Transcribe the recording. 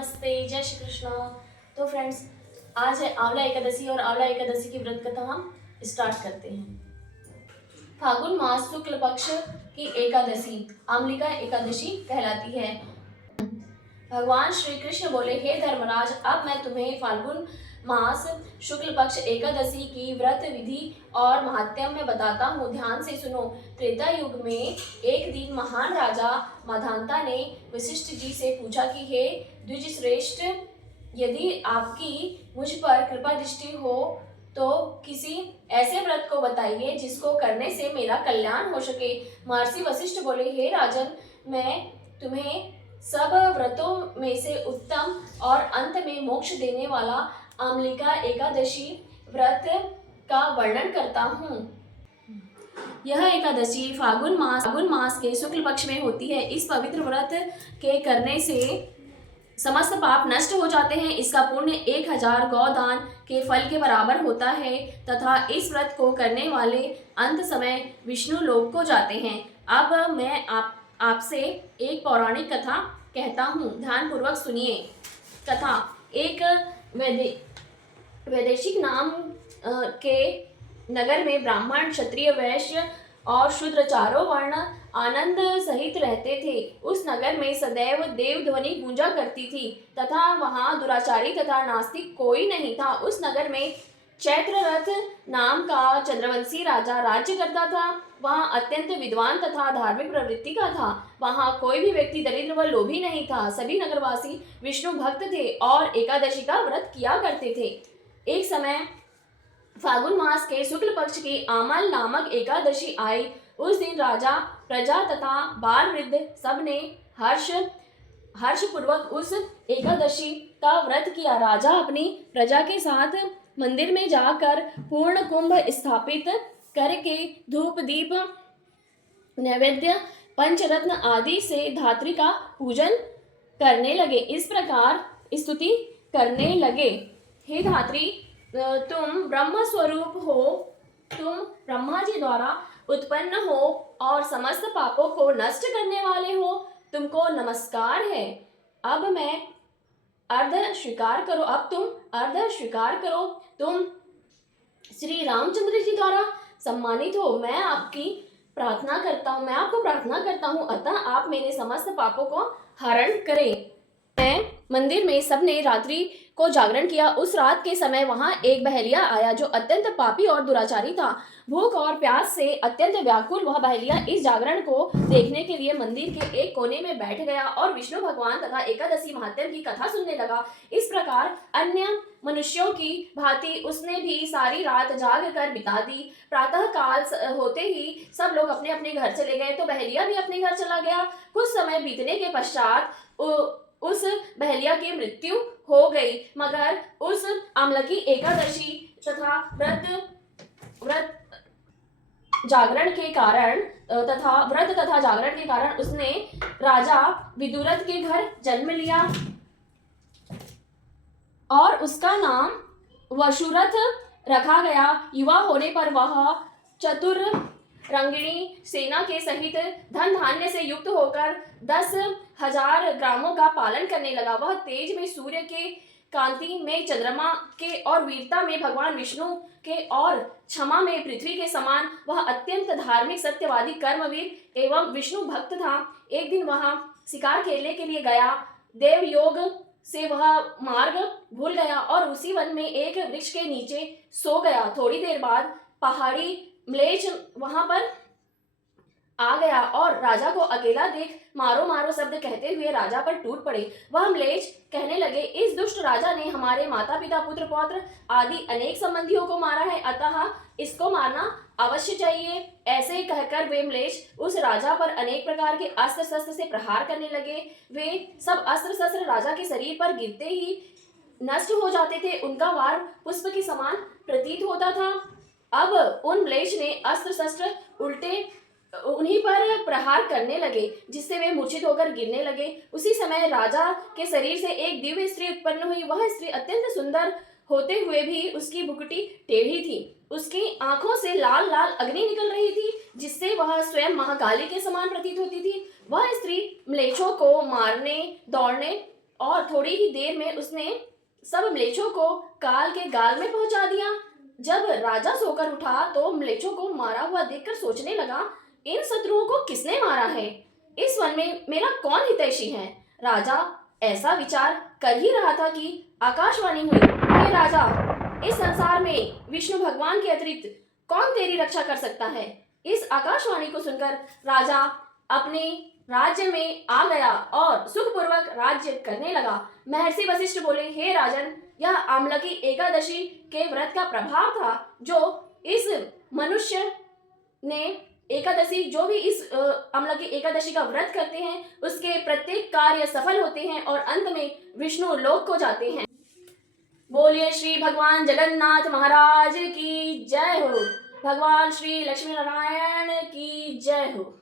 नमस्ते, जय श्री कृष्ण। तो फ्रेंड्स, आज है आंवला एकादशी और आंवला एकादशी की व्रत कथा हम स्टार्ट करते हैं। फागुन मास शुक्ल पक्ष की एकादशी आमलिका एकादशी कहलाती है। भगवान श्री कृष्ण बोले, हे धर्मराज, अब मैं तुम्हें फाल्गुन मास शुक्ल पक्ष एकादशी की व्रत विधि और महात्म्य बताता हूँ, ध्यान से सुनो। त्रेता युग में एक दिन महान राजा माधांता ने वशिष्ठ जी से पूछा कि हे द्विज श्रेष्ठ, यदि आपकी मुझ पर कृपा दृष्टि हो तो किसी ऐसे व्रत को बताइए जिसको करने से मेरा कल्याण हो सके। महर्षि वशिष्ठ बोले, हे राजन, मैं तुम्हें सब व्रतों में से उत्तम और अंत में मोक्ष देने वाला आमलिका एकादशी व्रत का वर्णन करता हूँ। यह एकादशी फागुन मास के शुक्ल पक्ष में होती है। इस पवित्र व्रत के करने से समस्त पाप नष्ट हो जाते हैं। इसका पुण्य 1000 गौदान के फल के बराबर होता है तथा इस व्रत को करने वाले अंत समय विष्णु लोक को जाते हैं। अब मैं आपसे एक पौराणिक कथा कहता हूँ, ध्यान पूर्वक सुनिए। कथा, एक वैदेशिक नाम के नगर में ब्राह्मण, क्षत्रिय, वैश्य और शूद्र चारों वर्ण आनंद सहित रहते थे। उस नगर में सदैव देव ध्वनि गूंजा करती थी तथा वहां दुराचारी तथा नास्तिक कोई नहीं था। उस नगर में चैत्ररथ नाम का चंद्रवंशी राजा राज्य करता था। वह अत्यंत विद्वान तथा धार्मिक प्रवृत्ति का था। वहां कोई भी व्यक्ति दरिद्र व लोभी नहीं था। सभी नगरवासी विष्णु भक्त थे और एकादशी का व्रत किया करते थे। एक समय फागुन मास के शुक्ल पक्ष की आमल नामक एकादशी आई। उस दिन राजा, प्रजा तथा बाल वृद्ध सब ने हर्षपूर्वक उस एकादशी का व्रत किया। राजा अपनी प्रजा के साथ मंदिर में जाकर पूर्ण कुंभ स्थापित करके धूप दीप नैवेद्य पंचरत्न आदि से धात्री का पूजन करने लगे। इस प्रकार स्तुति करने लगे, हे धात्री, तुम ब्रह्म स्वरूप हो, तुम ब्रह्मा जी द्वारा उत्पन्न हो और समस्त पापों को नष्ट करने वाले हो, तुमको नमस्कार है। अब तुम अर्ध स्वीकार करो। तुम श्री रामचंद्र जी द्वारा सम्मानित हो। मैं आपको प्रार्थना करता हूँ, अतः आप मेरे समस्त पापों को हरण करें। मैं मंदिर में सबने रात्रि को जागरण किया। उस रात के समय वहां एक बहेलिया आया जो अत्यंत पापी और दुराचारी था। भूख और प्यास से अत्यंत व्याकुल वह बहेलिया इस जागरण को देखने के लिए मंदिर के एक कोने में बैठ गया और विष्णु भगवान तथा एकादशी महात्म्य की कथा सुनने लगा। इस प्रकार अन्य मनुष्यों की भांति उसने भी सारी रात जाग कर बिता दी। प्रातः काल होते ही सब लोग अपने अपने घर चले गए तो बहेलिया भी अपने घर चला गया। कुछ समय बीतने के पश्चात उस बहेलिया की मृत्यु हो गई, मगर उस आमलकी एकादशी तथा व्रत जागरण के कारण उसने राजा विदुरथ के घर जन्म लिया और उसका नाम वशुरथ रखा गया। युवा होने पर वह चतुर रंगिणी सेना के सहित धन धान्य से युक्त होकर 10,000 ग्रामों का पालन करने लगा। वह तेज में सूर्य के, कांति में चंद्रमा के और वीरता में भगवान विष्णु के और क्षमा में पृथ्वी के समान वह अत्यंत धार्मिक, सत्यवादी, कर्मवीर एवं विष्णु भक्त था। एक दिन वह शिकार खेलने के लिए गया। देव योग से वह मार्ग भूल गया और उसी वन में एक वृक्ष के नीचे सो गया। थोड़ी देर बाद पहाड़ी म्लेच्छ वहां पर आ गया और राजा को अकेला देख मारो मारो शब्द कहते हुए राजा पर टूट पड़े। वह म्लेच्छ कहने लगे, इस दुष्ट राजा ने हमारे माता पिता, पुत्र पौत्र आदि अनेक संबंधियों को मारा है, अतः इसको मारना अवश्य चाहिए। ऐसे कहकर वे म्लेच्छ उस राजा पर अनेक प्रकार के अस्त्र शस्त्र से प्रहार करने लगे। वे सब अस्त्र शस्त्र राजा के शरीर पर गिरते ही नष्ट हो जाते थे। उनका वार पुष्प के समान प्रतीत होता था। अब उन म्लेच्छ ने अस्त्र शस्त्र उल्टे उन्हीं पर प्रहार करने लगे, जिससे वे मूर्छित होकर गिरने लगे। उसी समय राजा के शरीर से एक दिव्य स्त्री उत्पन्न हुई। वह स्त्री अत्यंत सुंदर होते हुए भी उसकी भुकुटी टेढ़ी थी। उसकी आंखों से लाल लाल अग्नि निकल रही थी, जिससे वह स्वयं महाकाली के समान प्रतीत होती थी। वह स्त्री म्लेच्छों को मारने, दौड़ने और थोड़ी ही देर में उसने सब म्लेच्छों को काल के गाल में पहुंचा दिया। जब राजा सोकर उठा तो म्लेच्छों को मारा हुआ देखकर सोचने लगा, इन शत्रुओं को किसने मारा है? इस वन में मेरा कौन हितैषी है? राजा ऐसा विचार कर ही रहा था कि आकाशवाणी हुई, हे राजा, इस संसार में विष्णु भगवान के अतिरिक्त कौन तेरी रक्षा कर सकता है? इस आकाशवाणी को सुनकर राजा अपने राज्य में आ गया और सुखपूर्वक राज्य करने लगा। महर्षि वशिष्ठ बोले, हे राजन, यह आम्लकी एकादशी के व्रत का प्रभाव था, जो इस मनुष्य ने एकादशी, जो भी इस आम्लकी एकादशी का व्रत करते हैं उसके प्रत्येक कार्य सफल होते हैं और अंत में विष्णु लोक को जाते हैं। बोलिए श्री भगवान जगन्नाथ महाराज की जय हो। भगवान श्री लक्ष्मी नारायण की जय हो।